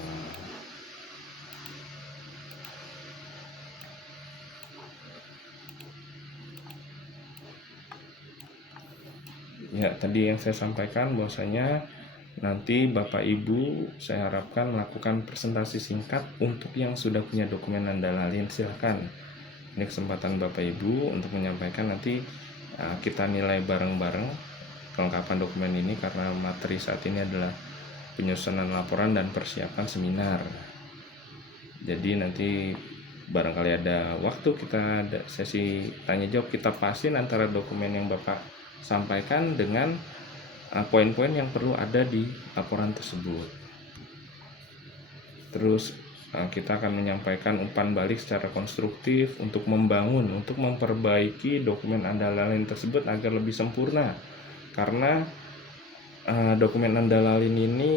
Ya, tadi yang saya sampaikan bahwasanya nanti Bapak Ibu saya harapkan melakukan presentasi singkat untuk yang sudah punya dokumen Anda lalin. Silahkan, ini kesempatan Bapak Ibu untuk menyampaikan, nanti kita nilai bareng-bareng kelengkapan dokumen ini, karena materi saat ini adalah penyusunan laporan dan persiapan seminar. Jadi nanti barangkali ada waktu, kita ada sesi tanya jawab, kita pasin antara dokumen yang Bapak sampaikan dengan poin-poin yang perlu ada di laporan tersebut. Terus kita akan menyampaikan umpan balik secara konstruktif untuk membangun, untuk memperbaiki dokumen Anda lalin tersebut agar lebih sempurna. Karena dokumen Anda lalin ini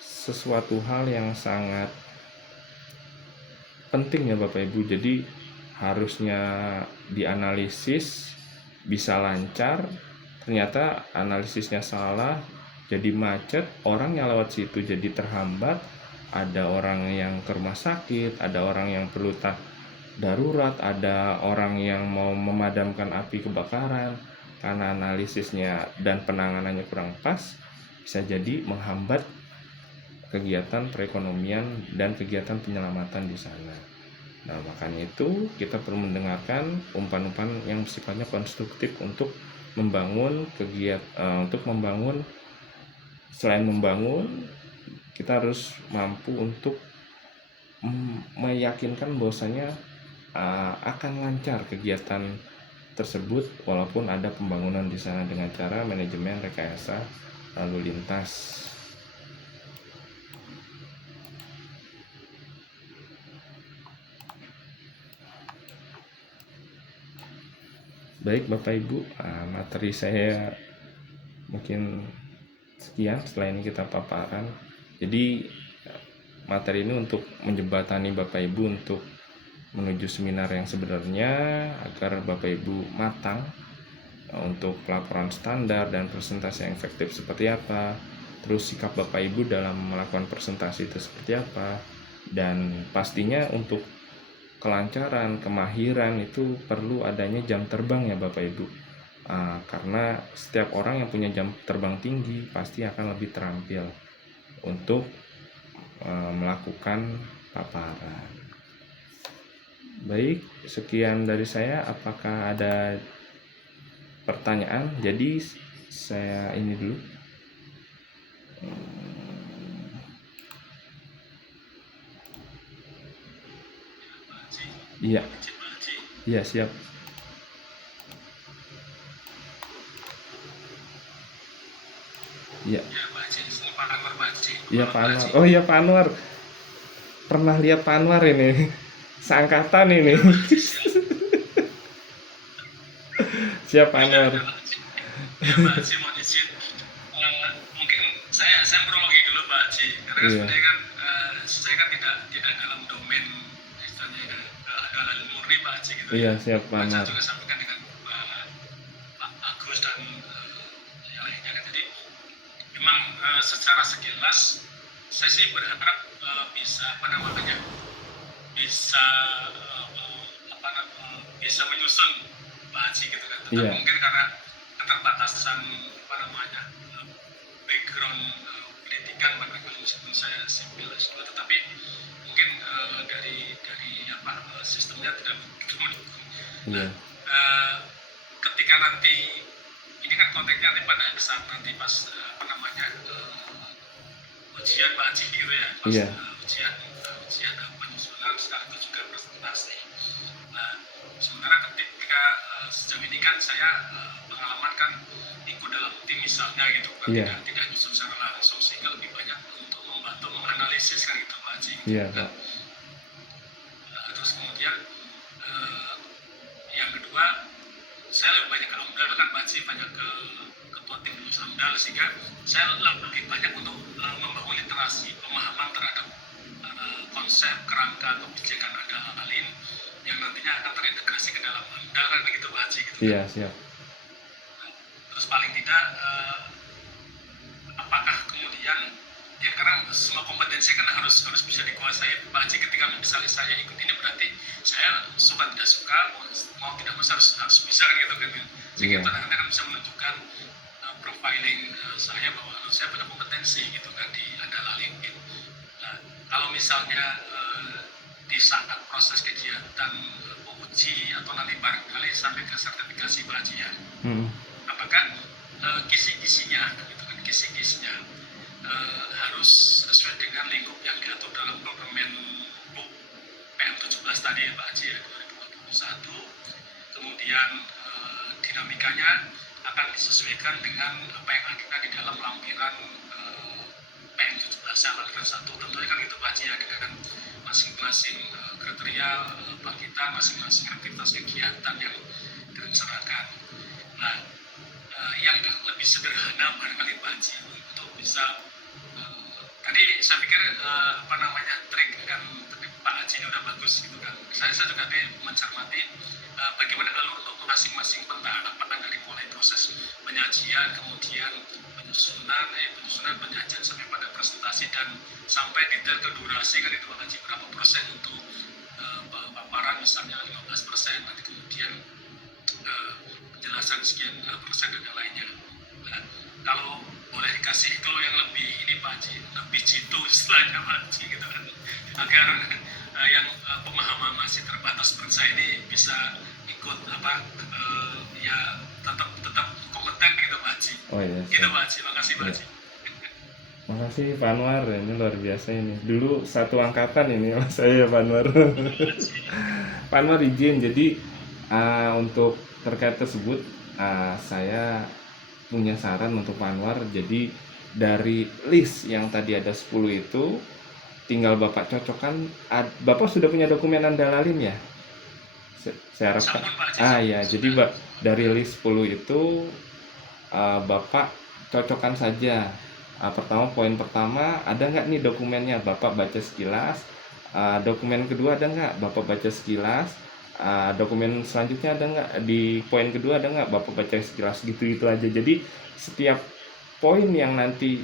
sesuatu hal yang sangat penting ya Bapak Ibu. Jadi harusnya dianalisis bisa lancar, ternyata analisisnya salah, jadi macet, orang yang lewat situ jadi terhambat, ada orang yang ke rumah sakit, ada orang yang perlu darurat, ada orang yang mau memadamkan api kebakaran, karena analisisnya dan penanganannya kurang pas, bisa jadi menghambat kegiatan perekonomian dan kegiatan penyelamatan di sana. Nah, makanya itu kita perlu mendengarkan umpan-umpan yang sifatnya konstruktif untuk membangun selain membangun, kita harus mampu untuk meyakinkan bahwasanya akan lancar kegiatan tersebut walaupun ada pembangunan di sana dengan cara manajemen rekayasa lalu lintas. Baik Bapak Ibu, materi saya mungkin sekian, setelah ini kita paparan. Jadi materi ini untuk menjembatani Bapak Ibu untuk menuju seminar yang sebenarnya, agar Bapak Ibu matang untuk pelaporan standar dan presentasi yang efektif seperti apa, terus sikap Bapak Ibu dalam melakukan presentasi itu seperti apa, dan pastinya untuk kelancaran, kemahiran itu perlu adanya jam terbang ya Bapak Ibu. Karena setiap orang yang punya jam terbang tinggi pasti akan lebih terampil untuk melakukan paparan. Baik, sekian dari saya. Apakah ada pertanyaan? Jadi saya ini dulu. Iya, iya siap. Iya. Ya Pak Haji, ini Pak Anwar Pak Haji. Iya Halo, Pak Pak Anwar. Haji. Oh iya Pak Anwar. Pernah lihat Pak Anwar ini. Seangkatan ini. Ya Pak Haji, siap. Siap Pak Anwar. Ya Pak Haji. Ya Pak Haji, mohon izin. Mungkin saya prologi dulu Pak Haji. Karena kan Iya. sebenarnya kan saya kan tidak dalam domain istilahnya adalah murni Pak Haji gitu. Iya siap Pak Saya Anwar. juga sampaikan dengan Pak Agus dan yang lainnya kan. Jadi memang secara sekilas saya sih berharap bisa bisa bisa menyusun Pak Haji gitu kan. Tetapi Iya. mungkin karena keterbatasan background pendidikan barangkali meskipun saya sipil tetapi mungkin dari sistemnya tidak begitu mendukung. Iya. Ketika nanti ini kan konteksnya nanti pada saat nanti pas ujian Pak Haji gitu ya, pas Iya. ujian penyusunan sekaligus juga presentasi. Nah, sementara ketika sejauh ini kan saya pengalaman kan ikut dalam tim misalnya gitu kan, Iya. tidak nyusun secara langsung sehingga lebih banyak untuk membantu menganalisis kan gitu Pak Haji. Iya Kan. Pak. Terus kemudian yang kedua saya lebih banyak ke AMDAL kan Pak Haji, banyak ke ketua tim AMDAL sehingga saya lebih banyak untuk membangun literasi pemahaman terhadap konsep kerangka kebijakan adalin yang nantinya akan terintegrasi ke dalam AMDAL kan begitu Pak Haji gitu. Iya siap. Terus paling tidak apakah kemudian ya karena semua kompetensi kan harus bisa dikuasai Pak Haji. Ketika misalnya saya ikut ini berarti saya suka tidak suka mau tidak mau harus bisa kan gitu kan. Sehingga Iya. itu nanti akan bisa menunjukkan profiling saya bahwa saya punya kompetensi gitu kan di Andalin. Nah, kalau misalnya di saat proses kegiatan uji atau nanti barangkali sampai ke sertifikasi Pak Haji ya, apakah kisi-kisinya gitu kan, kisi-kisinya harus sesuai dengan lingkup yang diatur dalam Permen PM 17 tadi ya Pak Haji ya, 2021. Kemudian dinamikanya akan disesuaikan dengan apa yang ada di dalam lampiran PM 17 lampiran 1. Tentunya kan itu Pak Haji ya, dengan masing-masing kriteria bangkitan, masing-masing aktivitas kegiatan yang direncanakan. Nah, yang lebih sederhana barangkali Pak Haji untuk bisa tadi saya pikir trik kan Pak Haji ini udah bagus gitu kan. Saya juga mencermati bagaimana alur untuk masing-masing pentahapan dari mulai proses penyajian, kemudian penyusunan, penyajian sampai pada presentasi dan sampai detail ke durasi kan itu Pak Haji berapa persen untuk paparan misalnya 15%, nanti kemudian penjelasan sekian persen dan yang lainnya. Nah, kalau boleh dikasih clue yang lebih ini Pak Haji, lebih jitu istilahnya Pak Haji gitu kan, agar yang pemahaman masih terbatas seperti saya ini bisa ikut ya tetap kompeten gitu Pak Haji. Oh iya. Gitu Pak Haji, makasih Pak Haji. Makasih Pak Anwar, ini luar biasa ini. Dulu satu angkatan ini sama saya Pak Anwar. Pak Anwar izin, jadi untuk terkait tersebut saya punya saran untuk Pak Anwar. Jadi dari list yang tadi ada 10 itu tinggal Bapak cocokkan. Bapak sudah punya dokumen Andalalin ya? Saya harapkan. Ya, jadi dari list 10 itu Bapak cocokkan saja. Pertama, poin pertama, ada nggak nih dokumennya? Bapak baca sekilas. Dokumen kedua ada nggak? Bapak baca sekilas. Dokumen selanjutnya ada nggak? Di poin kedua ada nggak? Bapak baca sekilas, gitu aja. Jadi setiap poin yang nanti,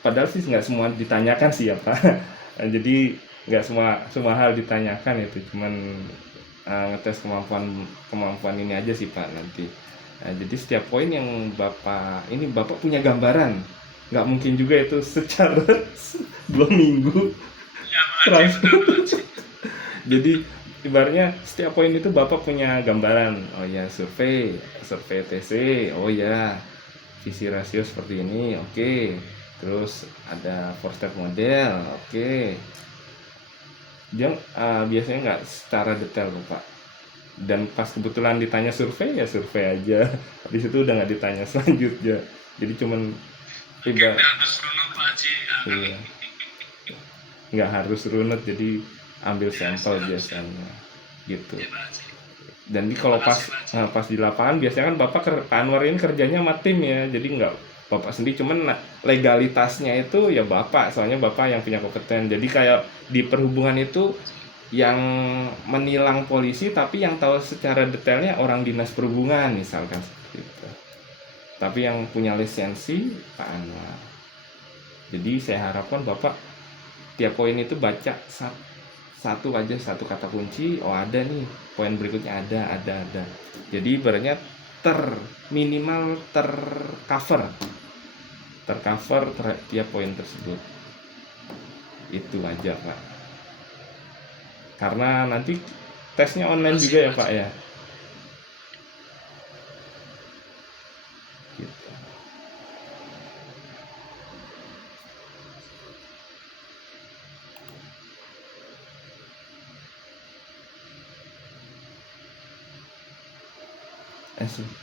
padahal sih nggak semua ditanyakan sih ya Pak. Jadi nggak semua hal ditanyakan, itu cuman ngetes kemampuan ini aja sih Pak nanti. Nah, jadi setiap poin yang Bapak punya gambaran. Nggak mungkin juga itu secara 2 minggu Ya, Pak Haji, trans. betul Pak Haji. Jadi ibaratnya setiap poin itu Bapak punya gambaran. Oh ya, survei TC. Oh ya, visi rasio seperti ini. Oke. Terus ada 4-step model. Oke. Dia biasanya nggak secara detail Pak. Dan pas kebetulan ditanya survei ya survei aja. Di situ udah nggak ditanya selanjutnya. Jadi cuman Oke, ibarat udah harus runut Pak Haji. Ya, kan? iya, nggak harus runut, jadi ambil Ya, sampel siap, siap. biasanya gitu. Ya, Pak Haji. Dan kalau Terima kasih, Pak Haji. pas di lapangan biasanya kan Pak Anwar ini kerjanya sama tim ya, jadi nggak Bapak sendiri, cuman legalitasnya itu ya Bapak, soalnya Bapak yang punya kompeten. Jadi kayak di perhubungan itu yang menilang polisi, tapi yang tahu secara detailnya orang dinas perhubungan misalkan seperti itu. Tapi yang punya lisensi Pak Anwar. Jadi saya harapkan Bapak tiap poin itu baca satu aja, satu kata kunci. Oh ada nih poin berikutnya, ada. Jadi ibaratnya minimal tercover tiap poin tersebut. Itu aja Pak, karena nanti tesnya online juga ya Pak ya gitu.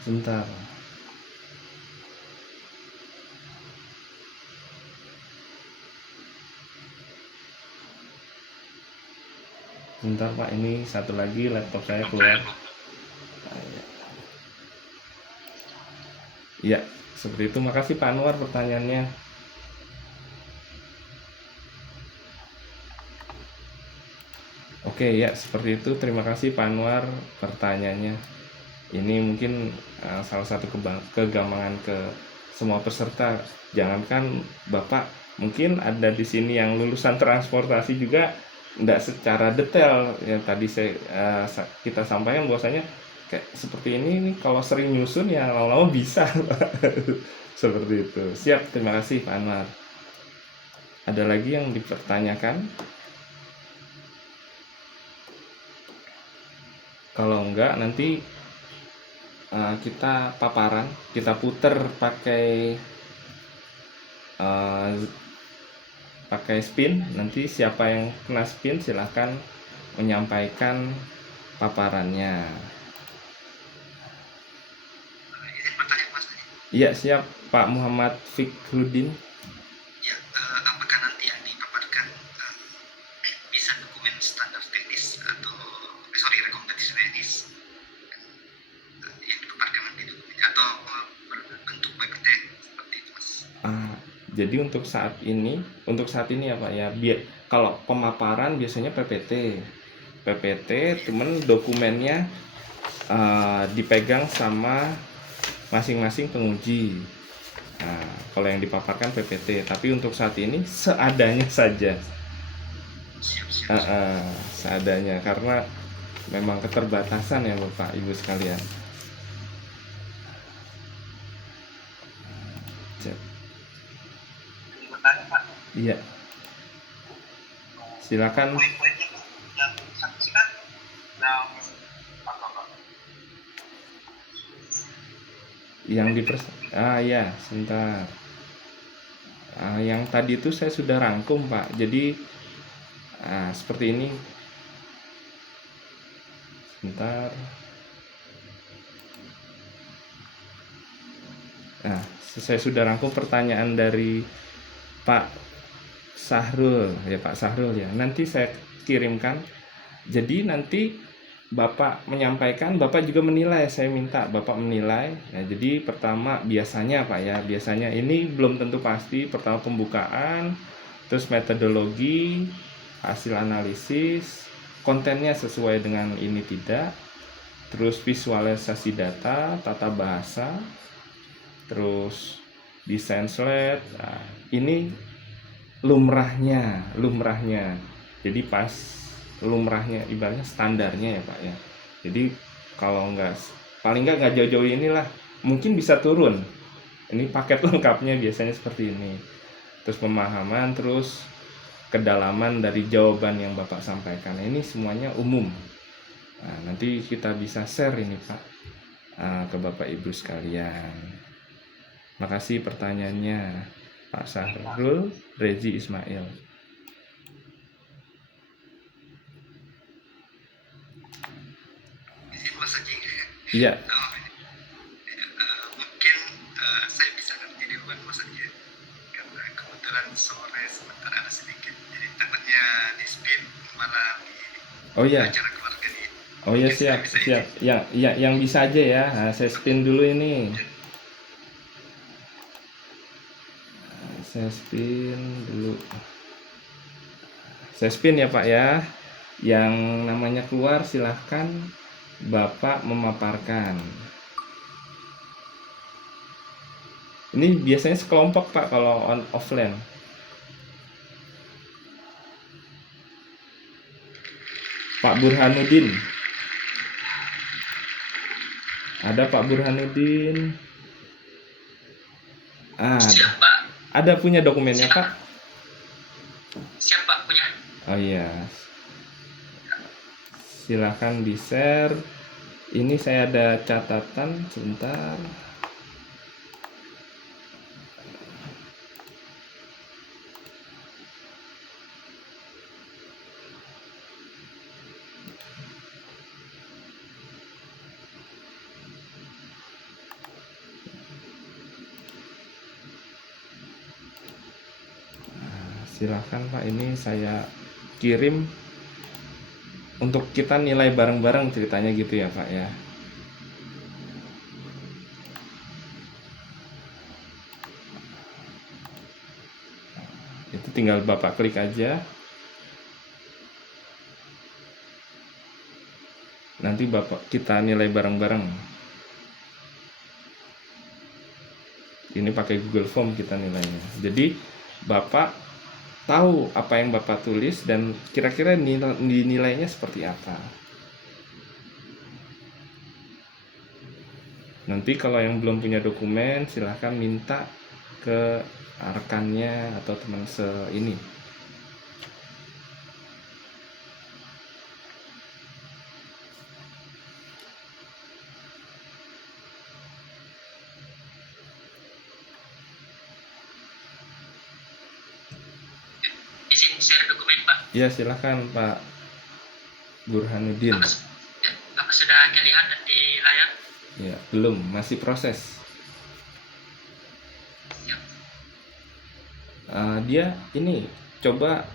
Sebentar. Sebentar Pak, ini satu lagi laptop saya keluar. Iya, seperti itu. Makasih Pak Anwar pertanyaannya. Oke ya, seperti itu. Terima kasih Pak Anwar pertanyaannya. Ini mungkin salah satu kegampangan ke semua peserta. Jangankan Bapak, mungkin ada di sini yang lulusan transportasi juga tidak secara detail yang tadi kita sampaikan, bahwasanya kayak seperti ini nih, kalau sering nyusun ya lama-lama bisa. Seperti itu. Siap, terima kasih Pak Anwar. Ada lagi yang dipertanyakan? Kalau enggak, nanti kita paparan, kita puter pakai spin. Nanti siapa yang kena spin silahkan menyampaikan paparannya. Iya siap Pak Muhammad Fikrudin. Ya, apakah nanti yang dipaparkan bisa dokumen standar teknis atau rekomendasi teknis yang dipaparkan nanti dokumennya, atau berbentuk PPT seperti itu Mas? Jadi untuk saat ini ya Pak ya, kalau pemaparan biasanya PPT, cuman dokumennya dipegang sama masing-masing penguji. Nah, kalau yang dipaparkan PPT, tapi untuk saat ini seadanya saja. Seadanya, karena memang keterbatasan ya Bapak Ibu sekalian. Bertanya Pak. Iya. Silakan. Poin-poinnya yang disaksikan yang apa Pak? Ya, sebentar. Yang tadi itu saya sudah rangkum Pak. Jadi seperti ini. Sebentar. Nah, saya sudah rangkum pertanyaan dari Pak Sahrul ya, Pak Sahrul ya. Nanti saya kirimkan. Jadi nanti Bapak menyampaikan, Bapak juga menilai. Saya minta Bapak menilai. Nah, jadi pertama biasanya Pak ya, biasanya ini belum tentu pasti. Pertama pembukaan, terus metodologi, hasil analisis, kontennya sesuai dengan ini tidak, terus visualisasi data, tata bahasa, terus desain slide. Nah, ini lumrahnya. Jadi pas lumrahnya, ibaratnya standarnya ya Pak ya. Jadi kalau paling nggak jauh-jauh inilah mungkin bisa turun. Ini paket lengkapnya biasanya seperti ini. Terus pemahaman, terus kedalaman dari jawaban yang Bapak sampaikan. Ini semuanya umum. Nah, nanti kita bisa share ini Pak ke Bapak Ibu sekalian. Makasih pertanyaannya Pak Sahrul Rezi Ismail. Ini Mas Haji. Iya, Mungkin saya bisa ngerti duluan Mas Haji ya. Karena kebetulan sore sebentar ada sedikit. Jadi takutnya di spin malah di oh iya, acara keluarga ini. oh iya Mungkin saya siap, bisa siap. izin. Yang bisa aja ya. Nah, saya spin dulu ini. Saya spin dulu. Saya spin ya Pak ya. Yang namanya keluar silahkan Bapak memaparkan. Ini biasanya sekelompok Pak kalau offline. Pak Burhanuddin. Ada Pak Burhanuddin. Siap Pak, Ada punya dokumennya Pak? siap Pak punya. Oh iya. Silakan di-share. Ini saya ada catatan sebentar. Silakan Pak, ini saya kirim untuk kita nilai bareng-bareng ceritanya gitu ya Pak ya. Itu tinggal Bapak klik aja. Nanti Bapak kita nilai bareng-bareng. Ini pakai Google Form kita nilainya. Jadi Bapak tahu apa yang Bapak tulis dan kira-kira nilainya seperti apa. Nanti kalau yang belum punya dokumen silahkan minta ke rekannya atau teman ini. Izin share dokumen Pak. Ya silahkan Pak Burhanuddin. Apa sudah kelihatan di layar? Ya belum, masih proses. Siap. Dia ini coba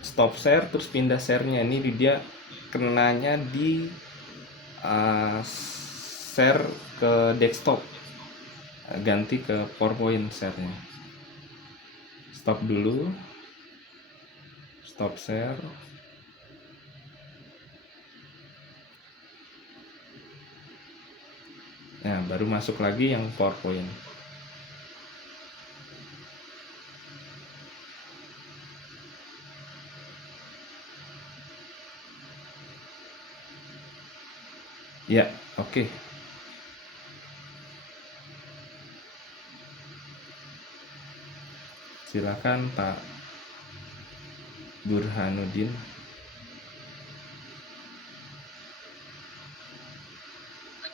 stop share terus pindah share-nya. Ini dia kenanya di share ke desktop, ganti ke PowerPoint share-nya. Stop dulu, stop share. Nah baru masuk lagi yang PowerPoint. Ya, oke. Silakan Pak Burhanuddin.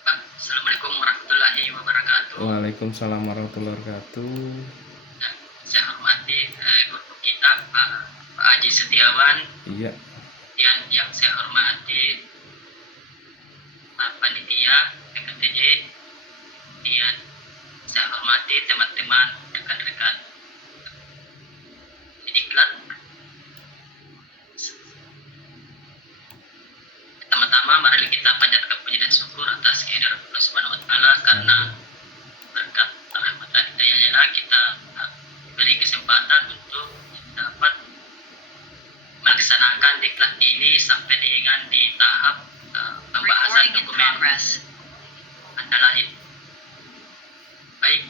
Pak, Assalamualaikum warahmatullahi wabarakatuh. Waalaikumsalam warahmatullahi wabarakatuh. Dan saya hormati guru kita Pak Haji Setiawan. Iya, Dan yang saya hormati Pak Panitia PKTJ. Dan saya hormati teman-teman rekan-rekan diklat. Pertama-tama mari kita panjatkan puji dan syukur atas kehadiran Allah Subhanahu wa taala karena berkat rahmat dan hidayahnya kita diberi kesempatan untuk dapat melaksanakan diklat ini sampai dengan di tahap pembahasan Recording in dokumen progress. antara lain. Baik,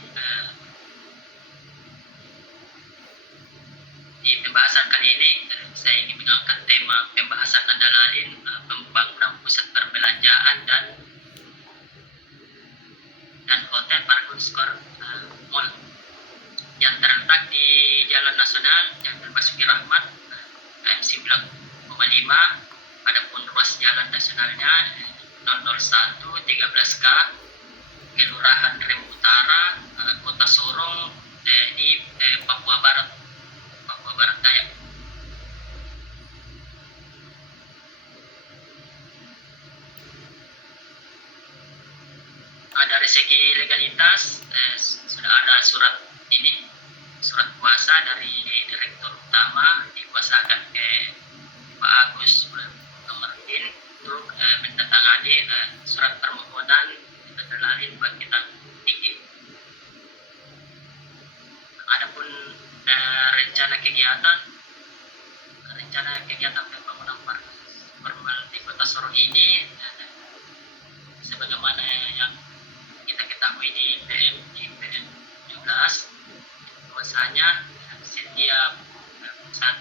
di pembahasan kali ini saya ingin mengangkat tema pembahasan antara lain pembangunan pusat perbelanjaan dan hotel Adapun ruas jalan nasionalnya 001 13K Kelurahan Rem Utara, Kota Sorong, di Papua Barat Daya. Dari segi legalitas sudah ada surat kuasa dari Direktur Utama dikuasakan ke Pak Agus Martin untuk menandatangani surat permohonan terlalin bagi kita tinggi. Adapun rencana kegiatan pembangunan park formal di Kota Sorong ini sebagaimana yang kita ketahui di PM 17 bahwasanya setiap pusat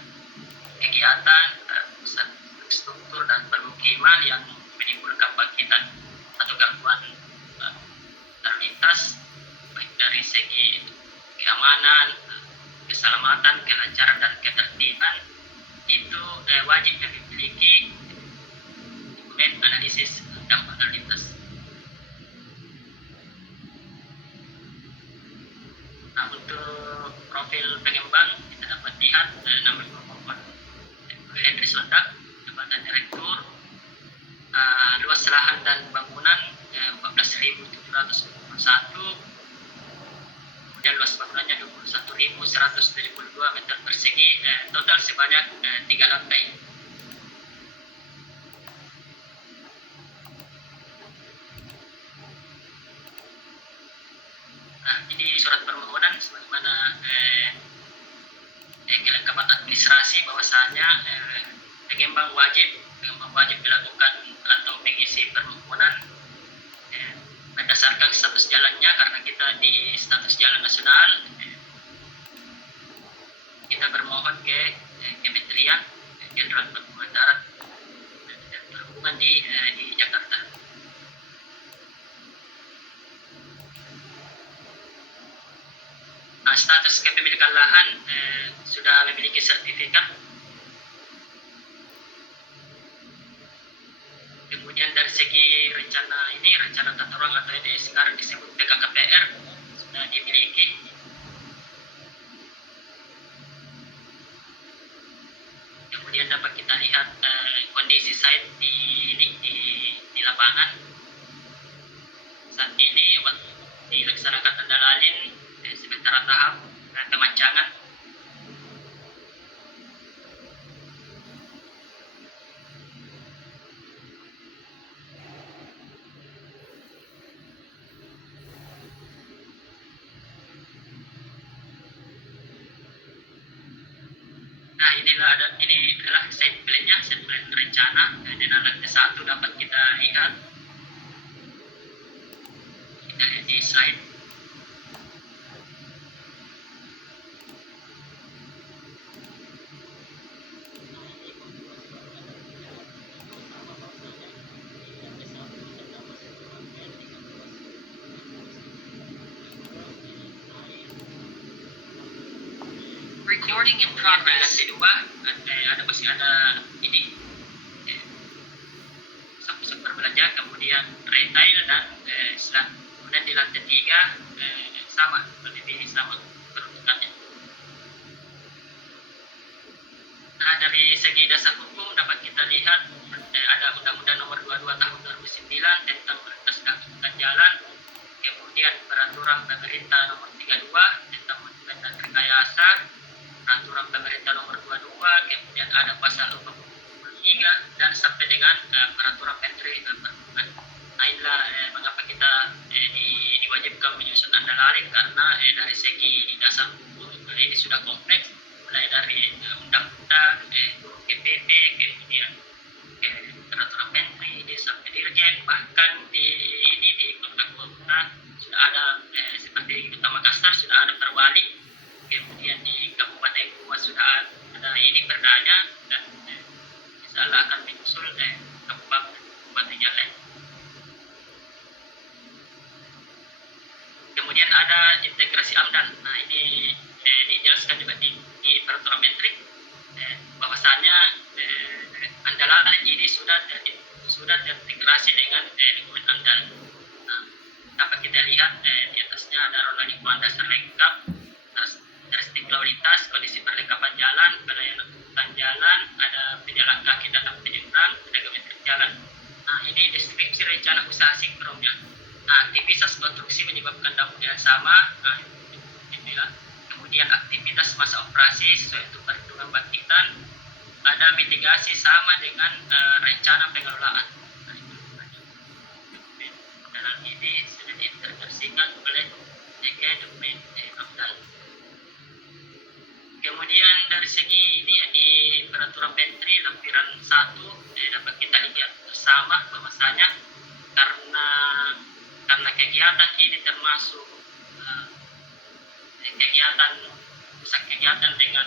kegiatan, pusat struktur dan permukiman yang menimbulkan bangkitan atau gangguan lalu lintas baik dari segi keamanan, keselamatan, kelancaran dan ketertiban itu wajib memiliki dokumen analisis dampak lalu lintas. Nah, untuk profil pengembang kita dapat lihat nama pokok Henry Sondak, jabatan direktur, luas lahan dan bangunan 14.741, kemudian luas bangunannya 21.172 meter persegi, total sebanyak 3 lantai. Nah, ini surat permohonan sebagaimana kelengkapan administrasi bahwasanya pengembang wajib melakukan atau mengisi permohonan berdasarkan status jalannya, karena kita di status jalan nasional kita bermohon ke Kementerian Jenderal Perhubungan Darat dan Perhubungan di Jakarta. Status kepemilikan lahan sudah memiliki sertifikat. Kemudian dari segi rencana tata ruang atau ini sekarang disebut PKKPR sudah dimiliki. Kemudian dapat kita lihat kondisi site di lapangan. Saat ini waktu dilaksanakan tanda lalin sementara tahap kemancangan. Nah, ini adalah set plan rencana dan alat S1 dapat kita lihat. Kita lihat di slide. Recording in progress. Kedua, masih ada ini pusat perbelanjaan, kemudian retail dan kemudian di lantai 3 sama peruntukannya. Nah, dari segi dasar hukum dapat kita lihat ada Undang-Undang Nomor 22 Tahun 2009 tentang Lintas Angkutan Jalan, kemudian Peraturan Pemerintah Nomor 32 tentang Monumen dan Rekayasa, Peraturan Pemerintah Nomor 22, kemudian ada Pasal 43 dan sampai dengan Peraturan Menteri Perhubungan. Nah, inilah mengapa kita diwajibkan menyusun tanda lalin, karena dari segi dasar hukum ini sudah kompleks, mulai dari undang-undang, PPP, kemudian Peraturan Menteri, sampai Dirjen, bahkan di kota-kota sudah ada seperti Kota Makassar sudah ada perwali. Kemudian di Kabupaten Goa sudah ada ini perdanya, dan insyaallah akan menyusul kabupaten yang lain. Kemudian ada integrasi AMDAL. Nah, ini dijelaskan juga di Peraturan Menteri bahwasanya tidak dapat penyeberang, pedagang berjalan. Nah, ini deskripsi rencana usaha sinkronnya. Nah, aktivitas konstruksi menyebabkan dampak yang sama. Nah, ini ya. Kemudian aktivitas masa operasi sesuai untuk perhitungan bangkitan. Ada mitigasi sama dengan rencana pengelolaan. Nah, dalam ini sudah diintegrasikan oleh JK Dokumen Abdal. Kemudian dari segi ini ya, di peraturan Menteri lampiran 1 dapat kita lihat bersama bahwasanya karena kegiatan ini termasuk kegiatan pusat kegiatan dengan